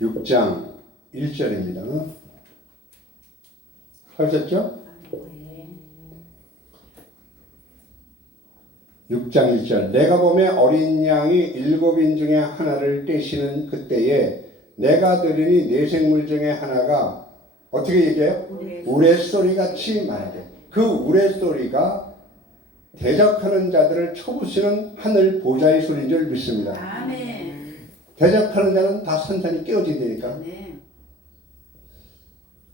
6장 1절입니다. 하셨죠? 6장 1절. 내가 보매 어린 양이 7인 중에 하나를 떼시는 그때에 내가 들으니 네 생물 중에 하나가 어떻게 얘기해요? 우레소리같이 말하되, 그 우레소리가 대적하는 자들을 쳐부수는 하늘 보좌의 소리인 줄 믿습니다. 아멘. 대적하는 자는 다 산산이 깨어진다니까. 네.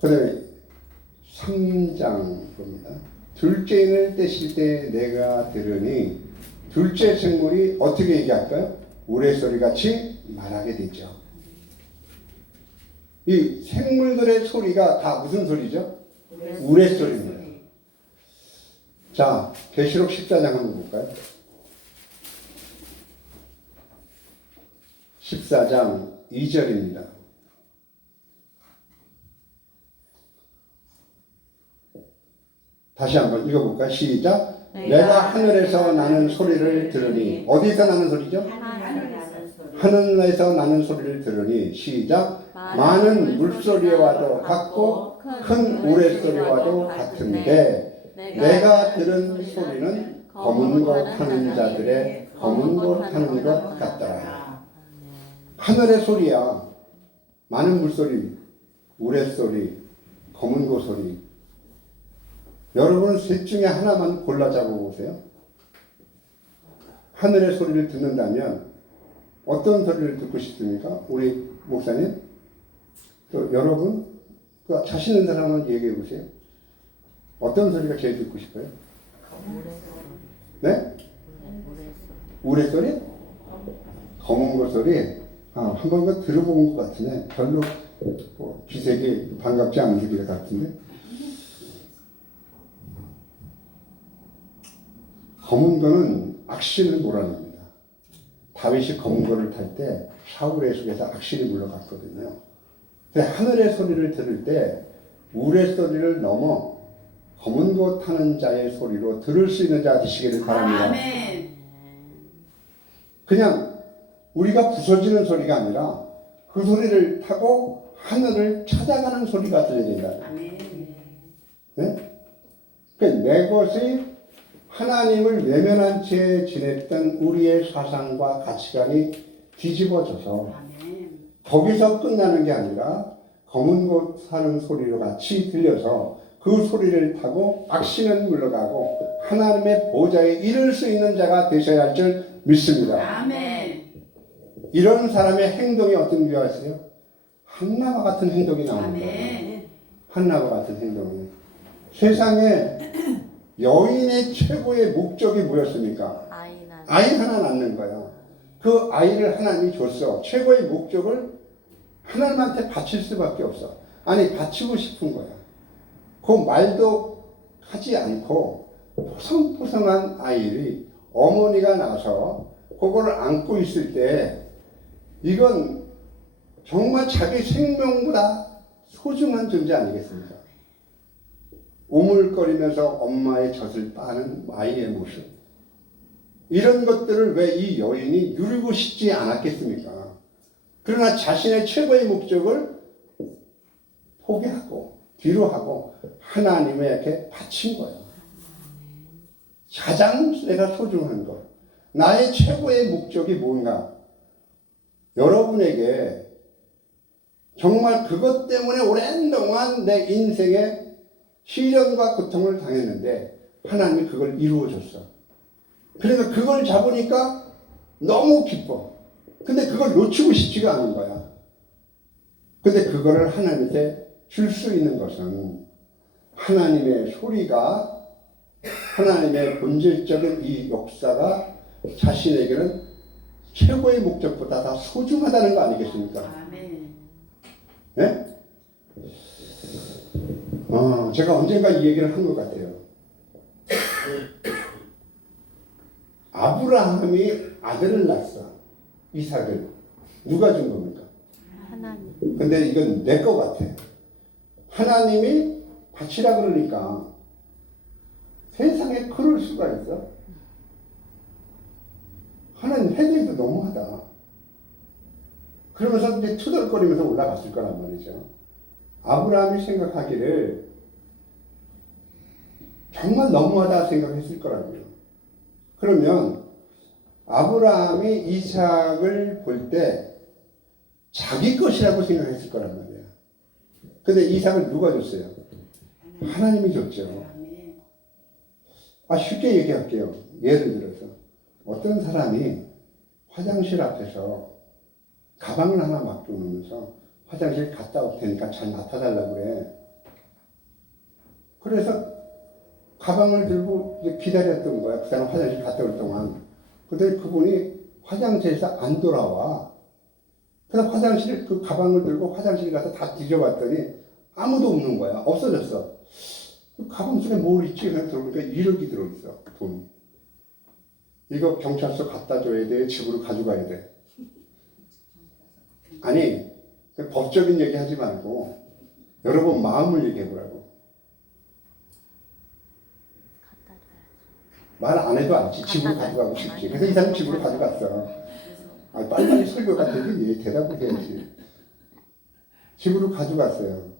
그 다음에 3장 봅니다. 둘째 인을 떼실 때 내가 들으니, 둘째 생물이 어떻게 얘기할까요? 우레소리같이 말하게 되죠. 이 생물들의 소리가 다 무슨 소리죠? 우레소리입니다. 자, 계시록 14장 한번 볼까요? 14장 2절입니다. 다시 한번 읽어볼까요? 시작. 내가 하늘에서 나는 소리를 들으니, 어디서 나는 소리죠? 하늘에서 나는 소리를 들으니, 시작. 많은 물소리와도 같고 큰 우레소리와도 같은데 내가 들은 소리는 검은 것 타는 자들의 검은 것 타는 것 같더라. 하늘의 소리야. 많은 물소리, 우레소리, 검은 것 소리. 여러분은 셋 중에 하나만 골라 잡아보세요. 하늘의 소리를 듣는다면 어떤 소리를 듣고 싶습니까? 우리 목사님? 또 여러분? 자신 있는 사람은 얘기해 보세요. 어떤 소리가 제일 듣고 싶어요? 네? 우레소리? 검은 것 소리? 한번 이거 들어본 것 같으네. 별로 기색이 반갑지 않은 소리 같은데. 검은 거는 악신을 몰아냅니다. 다윗이 검은 거를 탈 때 사울의 속에서 악신이 물러갔거든요. 근데 하늘의 소리를 들을 때 우레 소리를 넘어 검은 것 타는 자의 소리로 들을 수 있는 자 되시기를 바랍니다. 아멘. 그냥 우리가 부서지는 소리가 아니라 그 소리를 타고 하늘을 찾아가는 소리가 들려진다. 아멘. 네? 그러니까 내 것이 하나님을 외면한 채 지냈던 우리의 사상과 가치관이 뒤집어져서 아멘. 거기서 끝나는 게 아니라 검은 곳 사는 소리로 같이 들려서 그 소리를 타고 악신은 물러가고 하나님의 보좌에 이를 수 있는 자가 되셔야 할 줄 믿습니다. 아멘. 이런 사람의 행동이 어떤 줄 아세요? 한나와 같은 행동이 나오는 거예요. 한나와 같은 행동이. 세상에 여인의 최고의 목적이 뭐였습니까? 아이 하나 낳는 거예요. 그 아이를 하나님이 줬어. 최고의 목적을 하나님한테 바칠 수밖에 없어. 아니 바치고 싶은 거야. 그 말도 하지 않고 포성포성한 아이를 어머니가 나서 그거를 안고 있을 때 이건 정말 자기 생명보다 소중한 존재 아니겠습니까? 우물거리면서 엄마의 젖을 빠는 아이의 모습. 이런 것들을 왜 이 여인이 누리고 싶지 않았겠습니까? 그러나 자신의 최고의 목적을 포기하고 뒤로 하고 하나님에게 바친 거예요. 가장 내가 소중한 것. 나의 최고의 목적이 뭔가? 여러분에게 정말 그것 때문에 오랜 동안 내 인생에 시련과 고통을 당했는데 하나님이 그걸 이루어줬어. 그러니까 그걸 잡으니까 너무 기뻐. 근데 그걸 놓치고 싶지가 않은 거야. 근데 그거를 하나님께 줄 수 있는 것은 하나님의 소리가, 하나님의 본질적인 이 역사가 자신에게는 최고의 목적보다 다 소중하다는 거 아니겠습니까? 아멘. 네? 제가 언젠가 이 얘기를 한 것 같아요. 아브라함이 아들을 낳았어. 이삭을. 누가 준 겁니까? 하나님. 근데 이건 내 거 같아. 하나님이 바치라 그러니까 세상에 그럴 수가 있어? 하나님 해드리도 너무하다. 그러면서 이제 투덜거리면서 올라갔을 거란 말이죠. 아브라함이 생각하기를 정말 너무하다 생각했을 거라고요. 그러면 아브라함이 이삭을 볼 때 자기 것이라고 생각했을 거란 말이에요. 근데 이삭을 누가 줬어요? 하나님이 줬죠. 쉽게 얘기할게요. 예를 들어서 어떤 사람이 화장실 앞에서 가방을 하나 맡겨놓으면서 화장실 갔다 올 테니까 잘 맡아달라고 그래. 그래서 가방을 들고 이제 기다렸던 거야. 그 사람 화장실 갔다 올 동안. 근데 그분이 화장실에서 안 돌아와. 그래서 그 가방을 들고 화장실 가서 다 뒤져봤더니 아무도 없는 거야. 없어졌어. 그 가방 속에 뭘 있지? 그래서 들어보니까 1억이 들어있어. 돈이. 이거 경찰서 갖다 줘야 돼? 집으로 가져가야 돼? 아니, 법적인 얘기 하지 말고 여러분 마음을 얘기해 보라고. 말 안 해도 알지. 집으로 가져가고 싶지. 그래서 이 사람 집으로 가져갔어. 빨리빨리 설교가 되지. 대답을 해야지. 집으로 가져갔어요.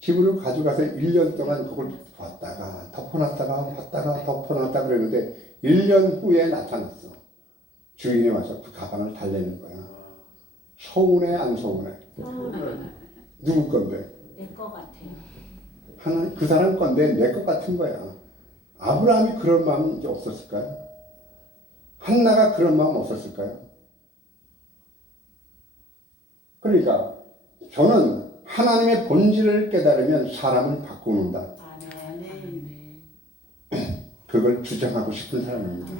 집으로 가져가서 1년 동안 그걸 봤다가 덮어놨다가 봤다가 덮어놨다가 그랬는데 1년 후에 나타났어. 주인이 와서 그 가방을 달래는 거야. 서운해 안 서운해? 누구 건데? 내 거 같아요. 하나님 그 사람 건데 내 것 같은 거야. 아브라함이 그런 마음이 이제 없었을까요? 한나가 그런 마음 없었을까요? 그러니까 저는 하나님의 본질을 깨달으면 사람을 바꾸는다. 그걸 주장하고 싶은 사람입니다.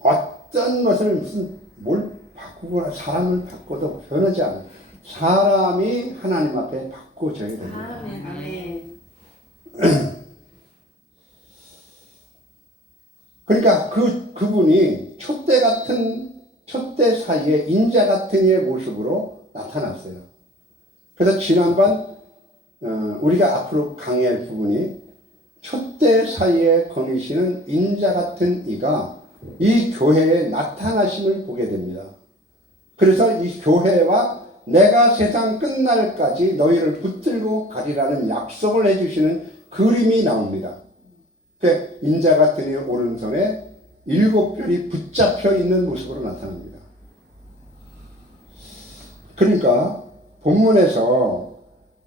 어떤 것을 뭘 바꾸거나 사람을 바꿔도 변하지 않아요. 사람이 하나님 앞에 바꿔져야 됩니다. 그러니까 그분이 촛대 사이에 인자 같은 이의 모습으로 나타났어요. 그래서 지난번 우리가 앞으로 강의할 부분이 촛대 사이에 거니시는 인자 같은 이가 이 교회에 나타나심을 보게 됩니다. 그래서 이 교회와 내가 세상 끝날까지 너희를 붙들고 가리라는 약속을 해주시는 그림이 나옵니다. 그 인자 같은 이의 오른손에 7별이 붙잡혀 있는 모습으로 나타납니다. 그러니까 본문에서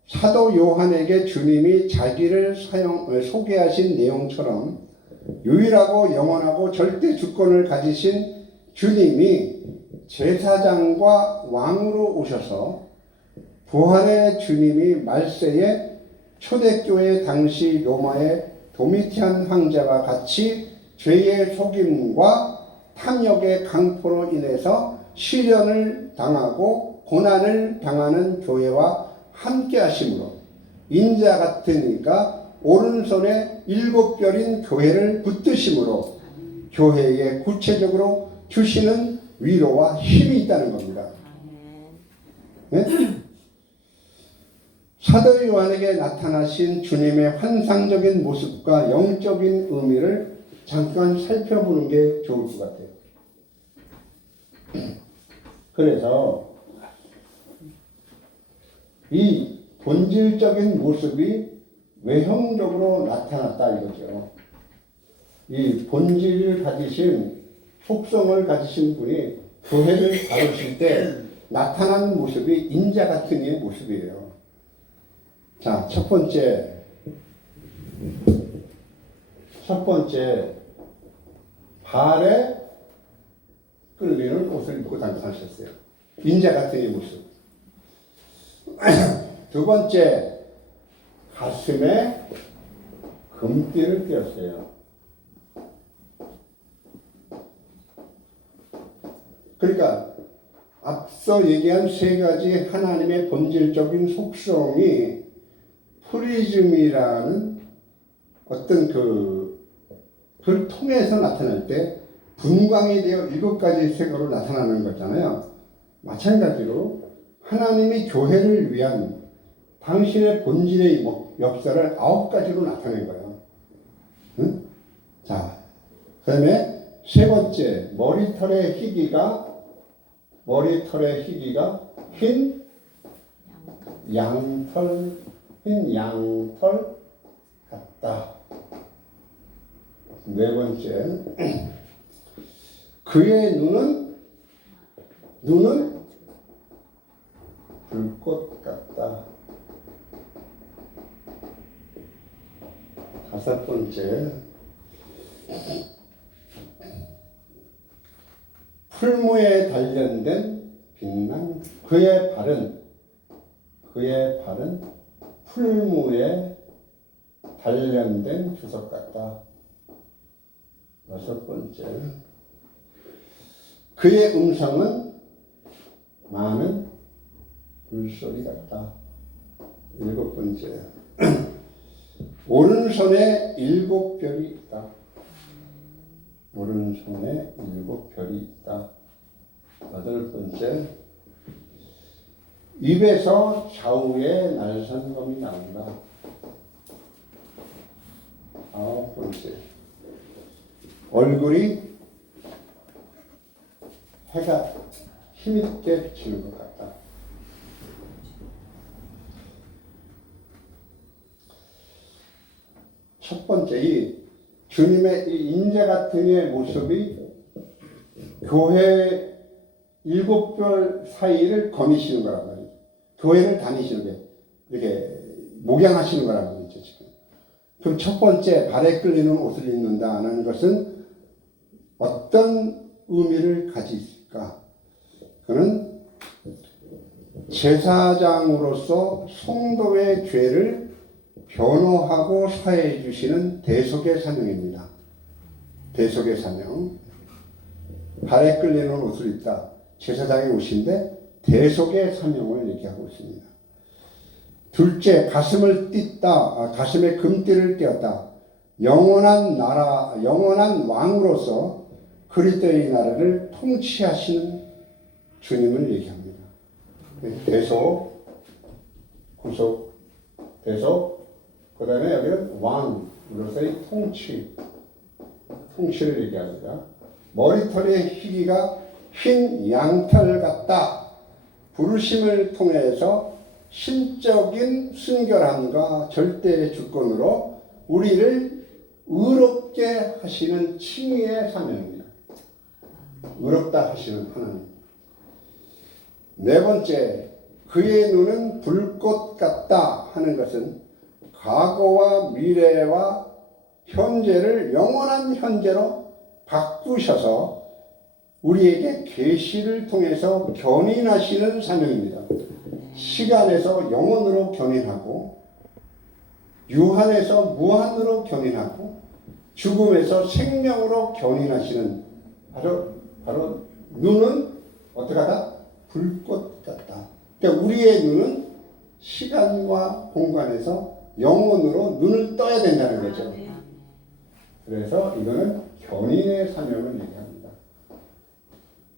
사도 요한에게 주님이 자기를 소개하신 내용처럼 유일하고 영원하고 절대 주권을 가지신 주님이 제사장과 왕으로 오셔서 부활의 주님이 말세에 초대교회 당시 로마의 도미티안 황제와 같이 죄의 속임과 탐욕의 강포로 인해서 시련을 당하고 고난을 당하는 교회와 함께 하심으로 인자 같은 이가 오른손에 7별인 교회를 붙드심으로 교회에 구체적으로 주시는 위로와 힘이 있다는 겁니다. 네? 사도 요한에게 나타나신 주님의 환상적인 모습과 영적인 의미를 잠깐 살펴보는 게 좋을 것 같아요. 그래서 이 본질적인 모습이 외형적으로 나타났다 이거죠. 이 본질을 가지신 속성을 가지신 분이 교회를 다루실 때 나타나는 모습이 인자 같은 이의 모습이에요. 자, 첫 번째 발에 끌리는 옷을 입고 나타나셨어요. 인자 같은 이의 모습. 두 번째, 가슴에 금띠를 띄었어요. 그러니까 앞서 얘기한 세 가지 하나님의 본질적인 속성이 프리즘이라는 어떤 그걸 통해서 나타날 때 분광이 되어 7가지 색으로 나타나는 거잖아요. 마찬가지로 하나님이 교회를 위한 당신의 본질의 역사를 9가지로 나타낸 거예요. 응? 자, 그 다음에 세 번째, 머리털의 희기가 흰 양털 같다. 네 번째, 그의 눈은 불꽃 같다. 다섯 번째, 풀무에 단련된 빛난 그의 발은 풀무에 단련된 주석 같다. 여섯 번째, 그의 음성은 많은 물소리 같다. 일곱 번째, 오른손에 7별이 있다. 오른손에 7별이 있다. 여덟 번째, 입에서 좌우에 날선검이 나온다. 아홉 번째, 얼굴이 해가 힘있게 비치는 것 같다. 첫 번째, 이 주님의 이 인재 같은 이의 모습이 교회 7별 사이를 거니시는 거란 말이에요. 교회를 다니시는 게 이렇게 목양하시는 거란 말이죠, 지금. 그럼 첫 번째, 발에 끌리는 옷을 입는다는 것은 어떤 의미를 가지실까? 그는 제사장으로서 성도의 죄를 변호하고 사해해 주시는 대속의 사명입니다. 대속의 사명. 발에 끌리는 옷을 입다. 제사장의 옷인데 대속의 사명을 얘기하고 있습니다. 둘째, 가슴에 금띠를 띄었다. 영원한 왕으로서 그리스도의 나라를 통치하시는 주님을 얘기합니다. 대속, 구속, 그 다음에 여기는 왕으로서의 통치를 얘기합니다. 머리털의 희기가 흰 양털 같다. 부르심을 통해서 신적인 순결함과 절대의 주권으로 우리를 의롭게 하시는 칭의의 사명입니다. 의롭다 하시는 하나님. 네 번째, 그의 눈은 불꽃 같다 하는 것은 과거와 미래와 현재를 영원한 현재로 바꾸셔서 우리에게 계시를 통해서 견인하시는 사명입니다. 시간에서 영원으로 견인하고 유한에서 무한으로 견인하고 죽음에서 생명으로 견인하시는 바로 눈은 어떻게 하다? 불꽃 같다. 그러니까 우리의 눈은 시간과 공간에서 영원으로 눈을 떠야 된다는 거죠. 그래서 이거는 견인의 사명을 얘기합니다.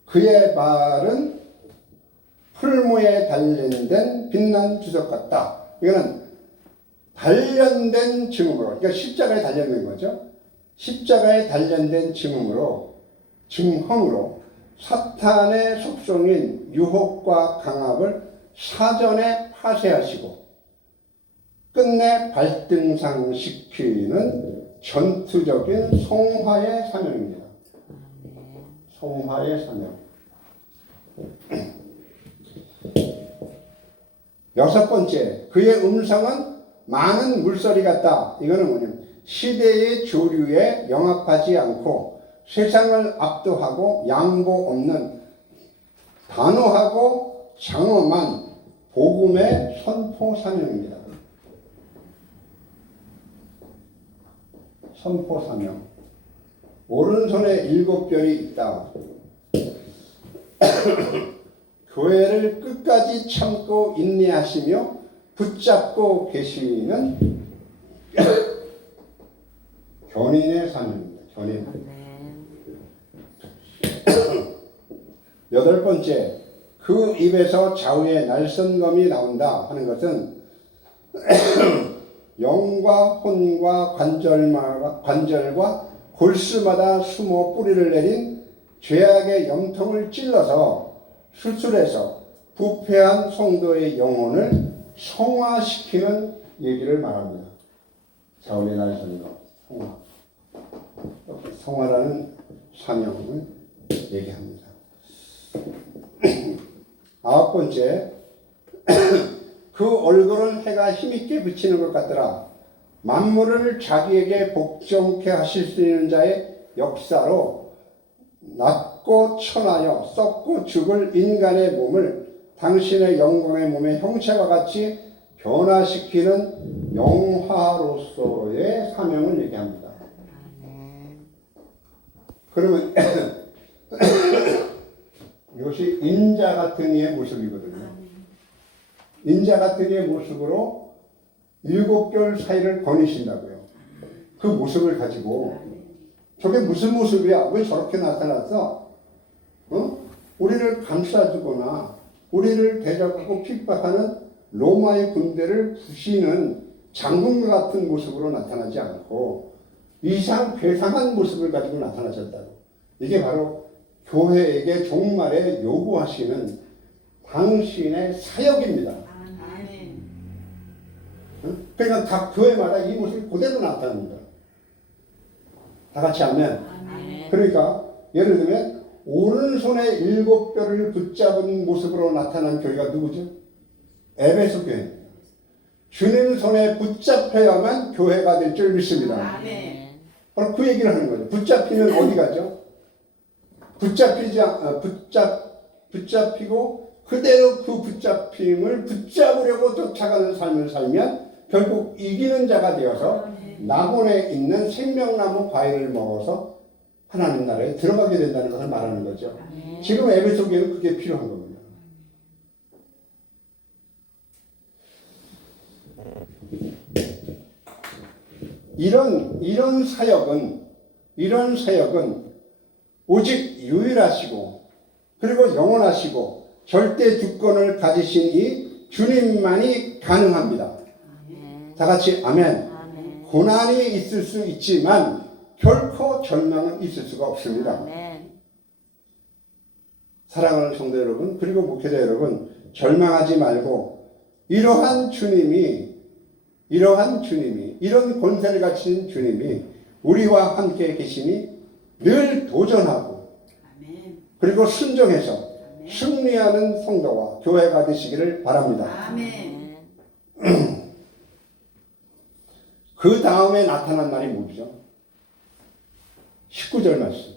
그의 발은 풀무에 단련된 빛난 주석 같다. 이거는 단련된 증음으로, 그러니까 십자가에 단련된 거죠. 십자가에 단련된 증음으로 사탄의 속성인 유혹과 강압을 사전에 파쇄하시고 끝내 발등상시키는 전투적인 송화의 사명입니다. 송화의 사명. 여섯 번째, 그의 음성은 많은 물소리 같다. 이거는 뭐냐면 시대의 조류에 영합하지 않고 세상을 압도하고 양보 없는 단호하고 장엄한 복음의 선포 사명입니다. 선포 사명. 오른손에 7별이 있다. 교회를 끝까지 참고 인내하시며 붙잡고 계시는 견인의 사명입니다. 견인. 여덟 번째, 그 입에서 좌우에 날선검이 나온다 하는 것은 영과 혼과 관절과 골수마다 숨어 뿌리를 내린 죄악의 염통을 찔러서 수술해서 부패한 성도의 영혼을 성화시키는 얘기를 말합니다. 사울의 날 전도 성화. 성화라는 사명을 얘기합니다. 아홉 번째, 그 얼굴은 해가 힘있게 비치는 것 같더라. 만물을 자기에게 복종케 하실 수 있는 자의 역사로 낮고 천하여 썩고 죽을 인간의 몸을 당신의 영광의 몸의 형체와 같이 변화시키는 영화로서의 사명을 얘기합니다. 그러면 이것이 인자 같은 이의 모습이거든요. 인자 같은 이의 모습으로 7개월 사이를 거니신다고요. 그 모습을 가지고 저게 무슨 모습이야? 왜 저렇게 나타났어? 우리를 감싸주거나 우리를 대적하고 핍박하는 로마의 군대를 부시는 장군과 같은 모습으로 나타나지 않고 이상 괴상한 모습을 가지고 나타나셨다고. 이게 바로 교회에게 종말에 요구하시는 당신의 사역입니다. 그러니까 각 교회마다 이 모습이 그대로 나타납니다. 다 같이 하면. 그러니까 예를 들면 오른손에 7뼈를 붙잡은 모습으로 나타난 교회가 누구죠? 에베소 교회입니다. 주님 손에 붙잡혀야만 교회가 될 줄 믿습니다. 바로 그 얘기를 하는 거죠. 붙잡히면 어디 가죠? 붙잡히고 그대로 그 붙잡힘을 붙잡으려고 쫓아가는 삶을 살면 결국 이기는 자가 되어서 낙원에 있는 생명나무 과일을 먹어서 하나님 나라에 들어가게 된다는 것을 말하는 거죠. 지금 에베소 교회는 그게 필요한 겁니다. 이런 사역은 오직 유일하시고 그리고 영원하시고 절대 주권을 가지신 이 주님만이 가능합니다. 다 같이 아멘. 고난이 있을 수 있지만 결코 절망은 있을 수가 없습니다. 사랑하는 성도 여러분, 그리고 목회자 여러분, 절망하지 말고 이러한 주님이 이런 권세를 가진 주님이 우리와 함께 계시니 늘 도전하고 그리고 순종해서 승리하는 성도와 교회가 되시기를 바랍니다. 그 다음에 나타난 말이 뭐죠? 19절 말씀.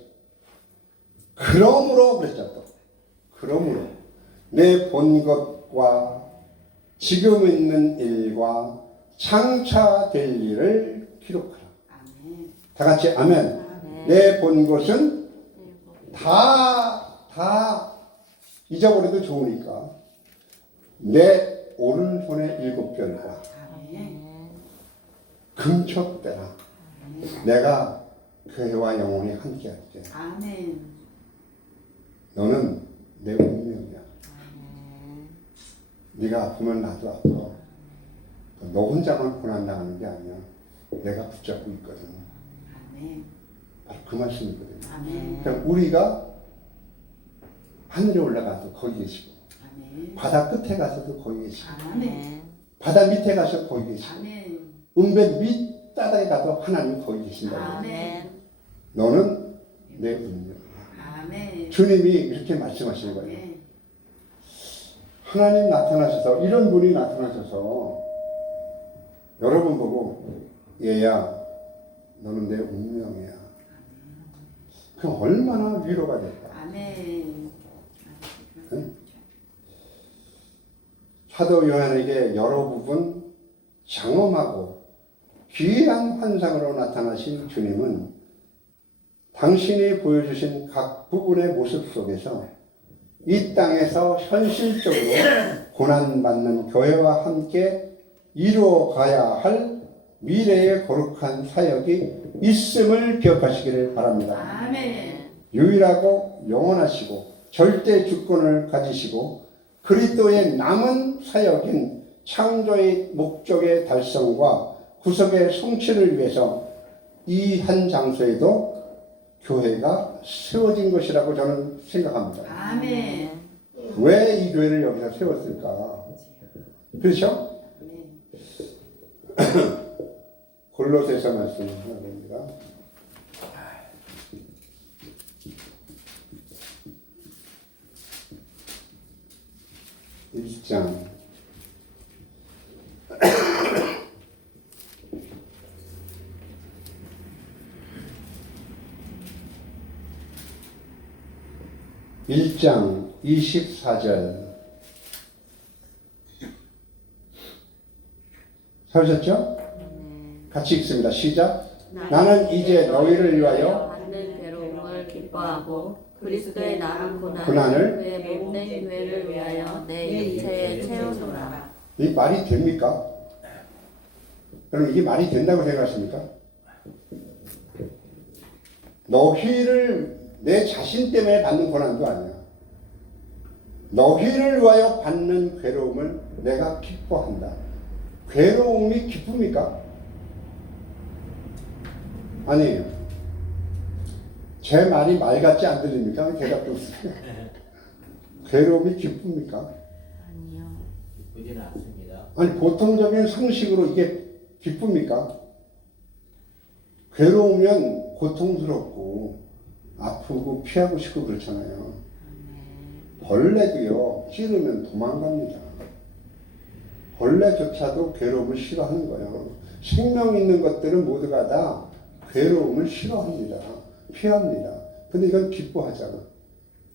그러므로 그랬죠. 또. 그러므로 내 본 것과 지금 있는 일과 장차 될 일을 기록하라. 다 같이 아멘. 내 본 것은 다 잊어버려도 좋으니까 내 오른손의 7뼈가 금촉되라. 내가 교회와 영원히 함께할게. 너는 내 운명이야. 네가 아프면 나도 아파. 너 혼자만 고난당하는 게 아니야. 내가 붙잡고 있거든. 바로 그 말씀이거든요. 그러니까 우리가 하늘에 올라가서 거기 계시고 바다 끝에 가서도 거기 계시고 바다 밑에 가서 거기 계시고 은배 밑바닥에 가도 하나님 거기 계신다. 너는 내 운명이야. 주님이 이렇게 말씀하시는 거예요. 하나님 나타나셔서 이런 분이 나타나셔서 여러분 보고 얘야 너는 내 운명이야. 그럼 얼마나 위로가 될까. 응? 사도 요한에게 여러 부분 장엄하고 귀한 환상으로 나타나신 주님은 당신이 보여주신 각 부분의 모습 속에서 이 땅에서 현실적으로 고난받는 교회와 함께 이루어가야 할 미래의 거룩한 사역이 있음을 기억하시기를 바랍니다. 유일하고 영원하시고 절대 주권을 가지시고 그리스도의 남은 사역인 창조의 목적의 달성과 구속의 성취를 위해서 이 한 장소에도 교회가 세워진 것이라고 저는 생각합니다. 아멘. 왜 이 교회를 여기서 세웠을까? 그렇죠? 골로새서 말씀 하나 봅니다. 1장 1장 24절 찾으셨죠? 같이 읽습니다. 시작. 나는 이제 너희를 위하여 받는 괴로움을 기뻐하고 그리스도의 나는 고난을 고난을 그의 몸된 교회를 위하여 내 육체에 채우노라. 이 말이 됩니까? 여러분 이게 말이 된다고 생각하십니까? 너희를 내 자신 때문에 받는 고난도 아니야. 너희를 위하여 받는 괴로움을 내가 기뻐한다. 괴로움이 기쁩니까? 아니에요. 제 말이 말 같지 안 들립니까? 대답도 없어요. 괴로움이 기쁩니까? 아니요. 기쁘지는 않습니다. 아니 보통적인 상식으로 이게 기쁩니까? 괴로우면 고통스럽고 아프고 피하고 싶고 그렇잖아요. 벌레도요 찌르면 도망갑니다. 벌레조차도 괴로움을 싫어하는 거예요. 생명 있는 것들은 모두가 다 괴로움을 싫어합니다. 피합니다. 근데 이건 기뻐하잖아.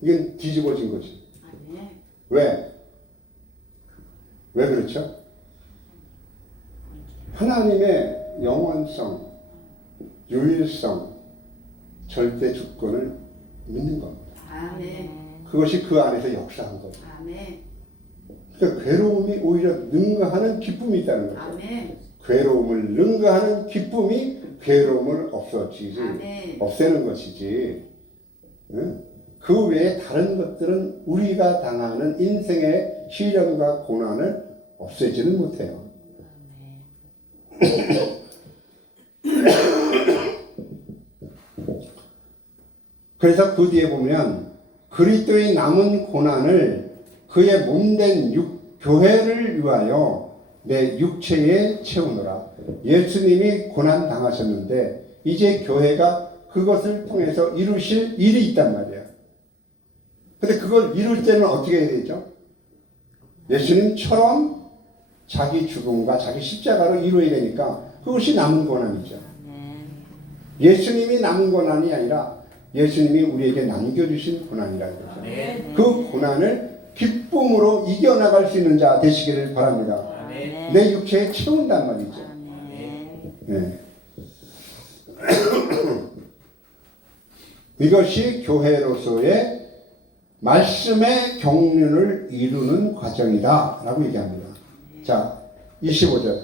이건 뒤집어진 거지. 아멘. 왜? 왜 그렇죠? 하나님의 영원성, 유일성, 절대 주권을 믿는 겁니다. 아멘. 그것이 그 안에서 역사한 거죠. 아멘. 그러니까 괴로움이 오히려 능가하는 기쁨이 있다는 거죠. 아멘. 괴로움을 능가하는 기쁨이 괴로움을 아멘. 없애는 것이지. 응? 그 외에 다른 것들은 우리가 당하는 인생의 시련과 고난을 없애지는 못해요. 그래서 그 뒤에 보면 그리스도의 남은 고난을 그의 몸된 교회를 위하여 내 육체에 채우노라. 예수님이 고난 당하셨는데 이제 교회가 그것을 통해서 이루실 일이 있단 말이에요. 근데 그걸 이룰 때는 어떻게 해야 되죠? 예수님처럼 자기 죽음과 자기 십자가로 이루어야 되니까 그것이 남은 고난이죠. 예수님이 남은 고난이 아니라 예수님이 우리에게 남겨주신 고난이라는 거죠. 그 고난을 기쁨으로 이겨나갈 수 있는 자 되시기를 바랍니다. 내 육체에 채운단 말이죠. 네. 이것이 교회로서의 말씀의 경륜을 이루는 과정이다 라고 얘기합니다. 자 25절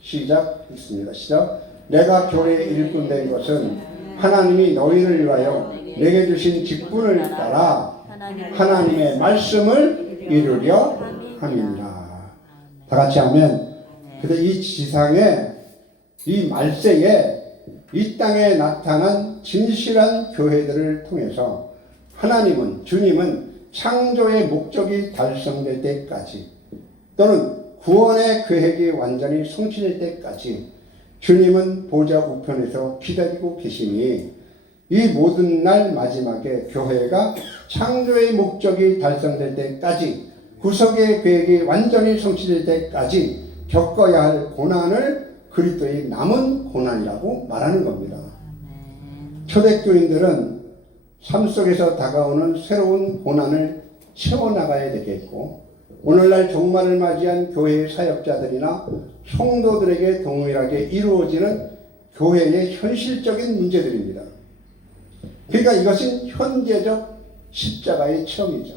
시작 읽습니다. 시작. 내가 교회의 일꾼 된 것은 하나님이 너희를 위하여 내게 주신 직분을 따라 하나님의 말씀을 이루려 함이니라. 다 같이 하면 근데 이 지상에 이 말세에 이 땅에 나타난 진실한 교회들을 통해서 하나님은 주님은 창조의 목적이 달성될 때까지 또는 구원의 계획이 완전히 성취될 때까지 주님은 보좌 우편에서 기다리고 계시니 이 모든 날 마지막에 교회가 창조의 목적이 달성될 때까지 구속의 계획이 완전히 성취될 때까지 겪어야 할 고난을 그리스도의 남은 고난이라고 말하는 겁니다. 초대교인들은 삶 속에서 다가오는 새로운 고난을 채워나가야 되겠고 오늘날 종말을 맞이한 교회의 사역자들이나 성도들에게 동일하게 이루어지는 교회의 현실적인 문제들입니다. 그러니까 이것은 현재적 십자가의 체험이죠.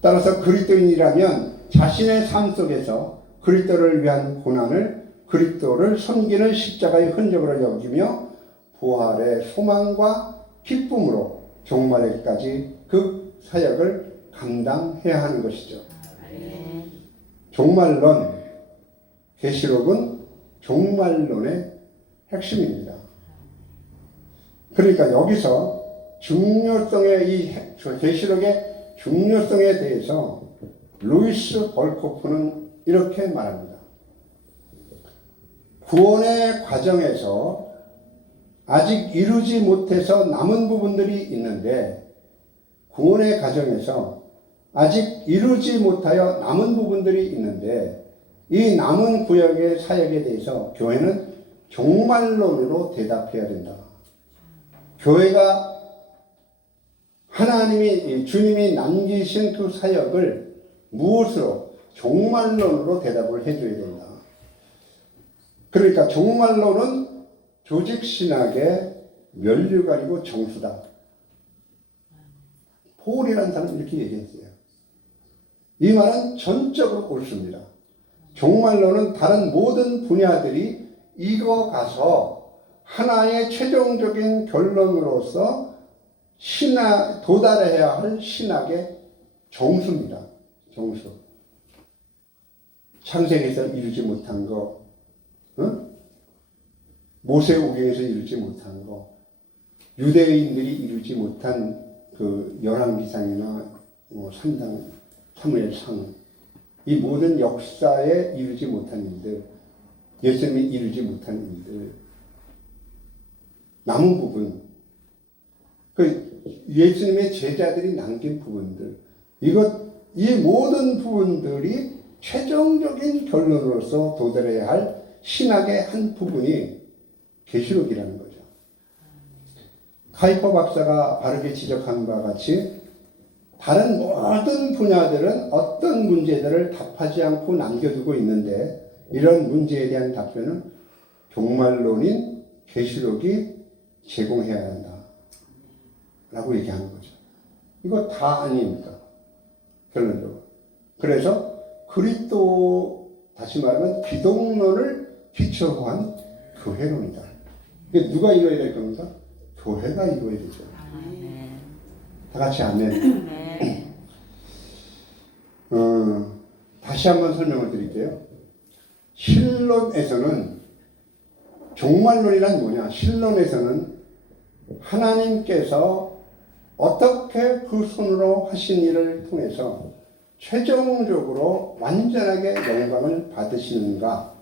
따라서 그리스도인이라면 자신의 삶 속에서 그리스도를 위한 고난을 그리스도를 섬기는 십자가의 흔적으로 여기며 부활의 소망과 기쁨으로 종말에까지 그 사역을 감당해야 하는 것이죠. 종말론, 계시록은 종말론의 핵심입니다. 그러니까 여기서 중요성의 계시록의 중요성에 대해서 루이스 벌코프는 이렇게 말합니다. 구원의 과정에서 아직 이루지 못해서 남은 부분들이 있는데, 구원의 과정에서 아직 이루지 못하여 남은 부분들이 있는데, 이 남은 구역의 사역에 대해서 교회는 종말론으로 대답해야 된다. 교회가 주님이 남기신 그 사역을 무엇으로? 종말론으로 대답을 해줘야 된다. 그러니까 종말론은 조직신학의 면류관이고 정수다. 폴이라는 사람은 이렇게 얘기했어요. 이 말은 전적으로 옳습니다. 종말론은 다른 모든 분야들이 익어가서 하나의 최종적인 결론으로서 도달해야 할 신학의 정수입니다. 정수. 창세기에서 이루지 못한 거, 모세오경에서 이루지 못한 거, 유대인들이 이루지 못한 그 열왕기상이나 삼상, 사무엘상, 이 모든 역사에 이루지 못한 일들, 예수님이 이루지 못한 일들, 남은 부분, 그 예수님의 제자들이 남긴 부분들, 이 모든 부분들이 최종적인 결론으로서 도달해야 할 신학의 한 부분이 계시록이라는 거죠. 카이퍼 박사가 바르게 지적한 바와 같이 다른 모든 분야들은 어떤 문제들을 답하지 않고 남겨두고 있는데, 이런 문제에 대한 답변은 종말론인 계시록이 제공해야 한다 라고 얘기하는 거죠. 이거 다 아닙니까? 결론적으로. 그래서 그리스도, 다시 말하면 기독론을 기초로 한 교회론이다. 이게 누가 이루어야 될 겁니까? 교회가 이루어야 되죠. 다 같이 아멘. 다시 한번 설명을 드릴게요. 신론에서는, 종말론이란 뭐냐? 신론에서는 하나님께서 어떻게 그 손으로 하신 일을 통해서 최종적으로 완전하게 영광을 받으시는가,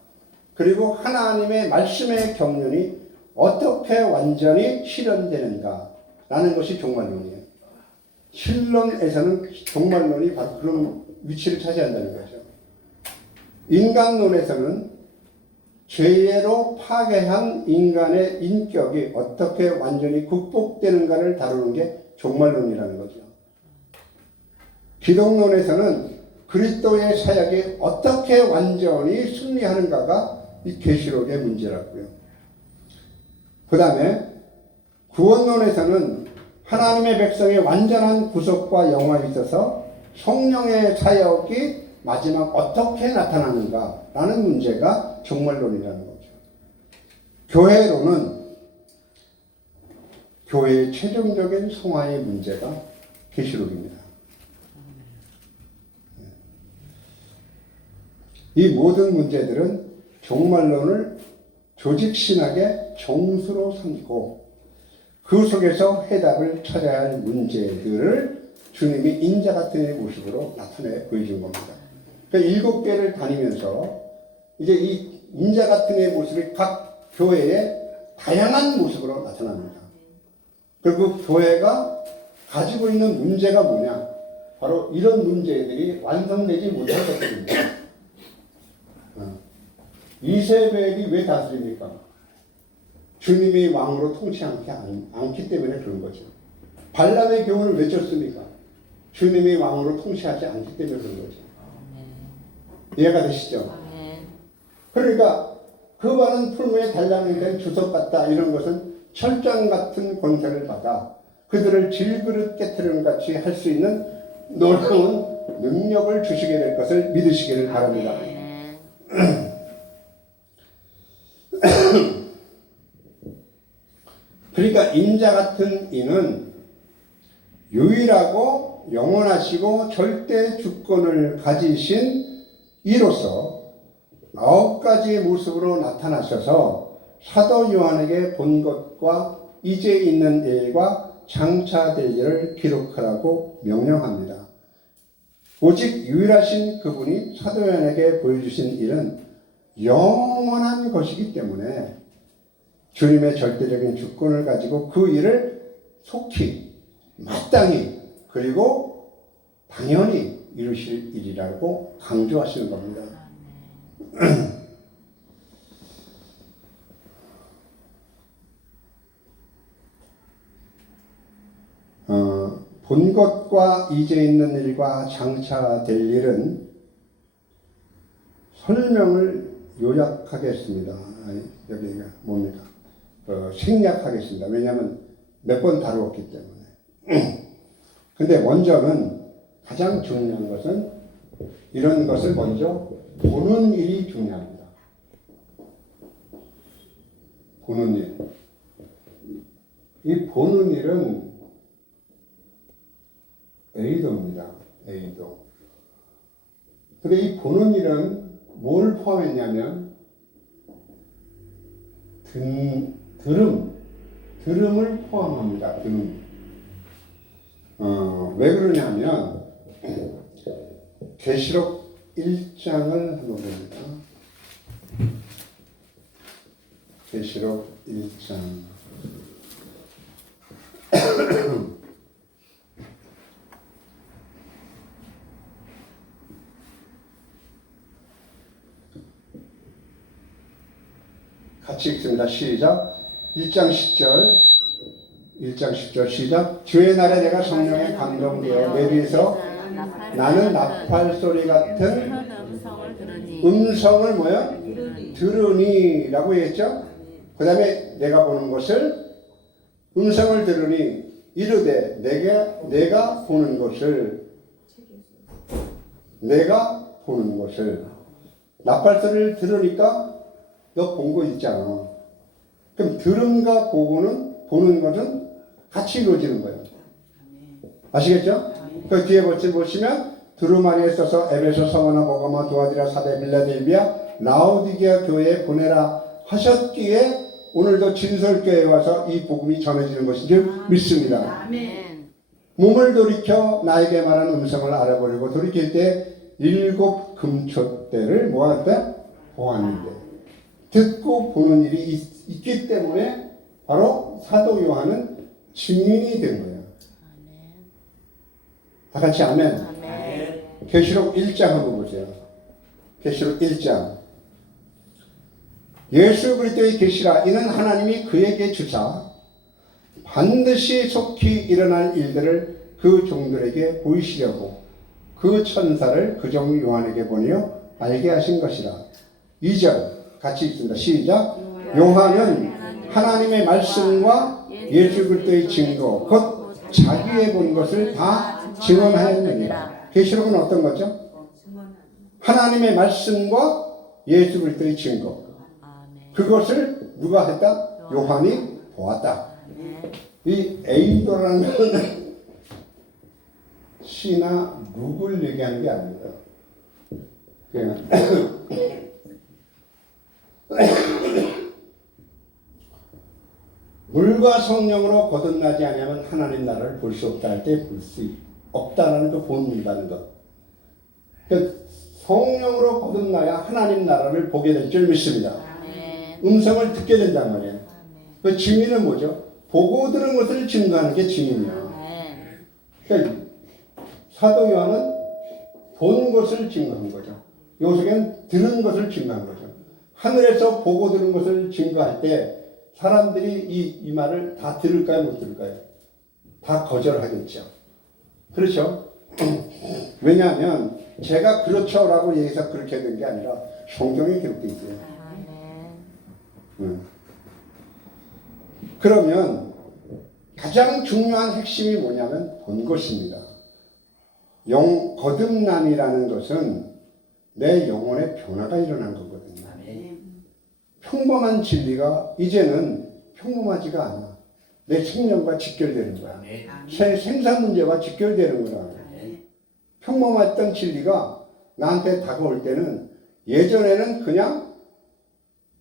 그리고 하나님의 말씀의 경륜이 어떻게 완전히 실현되는가 라는 것이 종말론이에요. 신론에서는 종말론이 바로 그런 위치를 차지한다는 거죠. 인간론에서는 죄로 파괴한 인간의 인격이 어떻게 완전히 극복되는가를 다루는 게 종말론이라는 거죠. 기독론에서는 그리스도의 사역이 어떻게 완전히 승리하는가가 이 계시록의 문제라고요. 그 다음에 구원론에서는 하나님의 백성의 완전한 구속과 영화에 있어서 성령의 사역이 마지막 어떻게 나타나는가라는 문제가 종말론이라는 거죠. 교회론은 교회의 최종적인 성화의 문제가 계시록입니다. 이 모든 문제들은 종말론을 조직신학의 정수로 삼고 그 속에서 해답을 찾아야 할 문제들을 주님이 인자 같은 모습으로 나타내 보여준 겁니다. 그러니까 7개를 다니면서 이제 이 인자 같은 모습이 각 교회의 다양한 모습으로 나타납니다. 그리고 교회가 가지고 있는 문제가 뭐냐? 바로 이런 문제들이 완성되지 못할 것들입니다. 이세벨이 왜 다스립니까? 주님이 왕으로 통치하지 않기 때문에 그런 거죠. 발람의 교훈을 왜 줬습니까? 주님이 왕으로 통치하지 않기 때문에 그런 거죠. 이해가 되시죠? 그러니까 그 많은 풀무에 달랑이 된 주석 같다, 이런 것은 철장 같은 권세를 받아 그들을 질그릇 깨트리는 같이 할 수 있는 놀라운 능력을 주시게 될 것을 믿으시기를 바랍니다. 그러니까 인자 같은 이는 유일하고 영원하시고 절대 주권을 가지신 이로서 9가지의 모습으로 나타나셔서 사도 요한에게 본 것과 이제 있는 일과 장차 될 일을 기록하라고 명령합니다. 오직 유일하신 그분이 사도 요한에게 보여주신 일은 영원한 것이기 때문에 주님의 절대적인 주권을 가지고 그 일을 속히 마땅히 그리고 당연히 이루실 일이라고 강조하시는 겁니다. 본 것과 이제 있는 일과 장차 될 일은 설명을 요약하겠습니다. 여기가 뭡니까? 생략하겠습니다. 왜냐하면 몇 번 다루었기 때문에. 근데 먼저는 가장 중요한 것은 이런 것을 먼저 보는 일이 중요합니다. 보는 일. 이 보는 일은 A도입니다. A도. 근데 이 보는 일은 뭘 포함했냐면 들음을 포함합니다. 들음. 왜 그러냐면 계시록 1장을 한번 봅니다. 계시록 1장. 같이 읽습니다. 시작. 1장 10절. 1장 10절 시작. 주의 날에 내가 성령에 감동되어 내 뒤에서 나는 나팔 소리 같은 음성을 뭐야? 들으니라고 했죠. 그 다음에 내가 보는 것을 음성을 들으니 이르되 내가 보는 것을 나팔 소리를 들으니까 너 본 거 있잖아. 그럼 들음과 보는 것은 같이 이루어지는 거예요. 아시겠죠? 그 뒤에 보시면 두루마리에 써서 에베소, 서머나, 버가마, 두아디라, 사대, 빌라델비아, 라오디게아 교회에 보내라 하셨기에 오늘도 진설교회에 와서 이 복음이 전해지는 것인 줄 믿습니다. 아멘. 몸을 돌이켜 나에게 말한 음성을 알아보려고 돌이킬 때 7 금초대를 모았다 보았는데 듣고 보는 일이 있기 때문에 바로 사도 요한은 증인이 된 거예요. 다 같이 아멘. 계시록 1장 한번 보세요. 계시록 1장. 예수 그리스도의 계시라 이는 하나님이 그에게 주사 반드시 속히 일어날 일들을 그 종들에게 보이시려고 그 천사를 그 종 요한에게 보내어 알게 하신 것이라. 2절 같이 읽습니다. 시작. 요한은 하나님의 말씀과 예수 그리스도의 증거 곧 자기의 본 것을 다 증언하였느니라. 계시록은 어떤 거죠? 하나님의 말씀과 예수 그리스도의 증거. 그것을 누가 했다? 요한이 보았다. 이 에이도라는 것은 시나 룩을 얘기하는 게 아닙니다. 그냥 물과 성령으로 거듭나지 않으면 하나님 나라를 볼 수 없다 할 때 볼 수 없다라는 거 본다는 것. 그러니까 성령으로 거듭나야 하나님 나라를 보게 될 줄 믿습니다. 음성을 듣게 된단 말이에요. 그 증인은 뭐죠? 보고 들은 것을 증거하는 게 증인이에요. 그러니까 사도 요한은 본 것을 증거한 거죠. 요속엔 들은 것을 증거한 거죠. 하늘에서 보고 들은 것을 증거할 때 사람들이 이 말을 다 들을까요? 못 들을까요? 다 거절하겠죠. 그렇죠? 왜냐하면 제가 그렇죠라고 얘기해서 그렇게 된 게 아니라 성경에 기록되어 있어요. 그러면 가장 중요한 핵심이 뭐냐면 본 것입니다. 거듭남이라는 것은 내 영혼의 변화가 일어난 거거든요. 평범한 진리가 이제는 평범하지가 않아. 내 생명과 직결되는 거야. 생산 문제와 직결되는 거야. 평범했던 진리가 나한테 다가올 때는 예전에는 그냥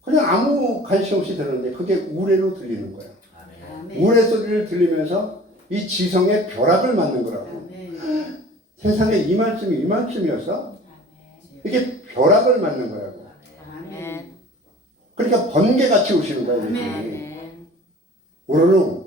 그냥 아무 관심 없이 들었는데 그게 우레로 들리는 거야. 아멘. 아멘. 우레 소리를 들리면서 이 지성의 벼락을 맞는 거라고. 아멘. 세상에 이 말씀이 이만큼이었어? 이게 벼락을 맞는 거라고. 아멘. 그러니까 번개같이 오시는 거야. 아멘. 예수님이. 아멘. 우르릉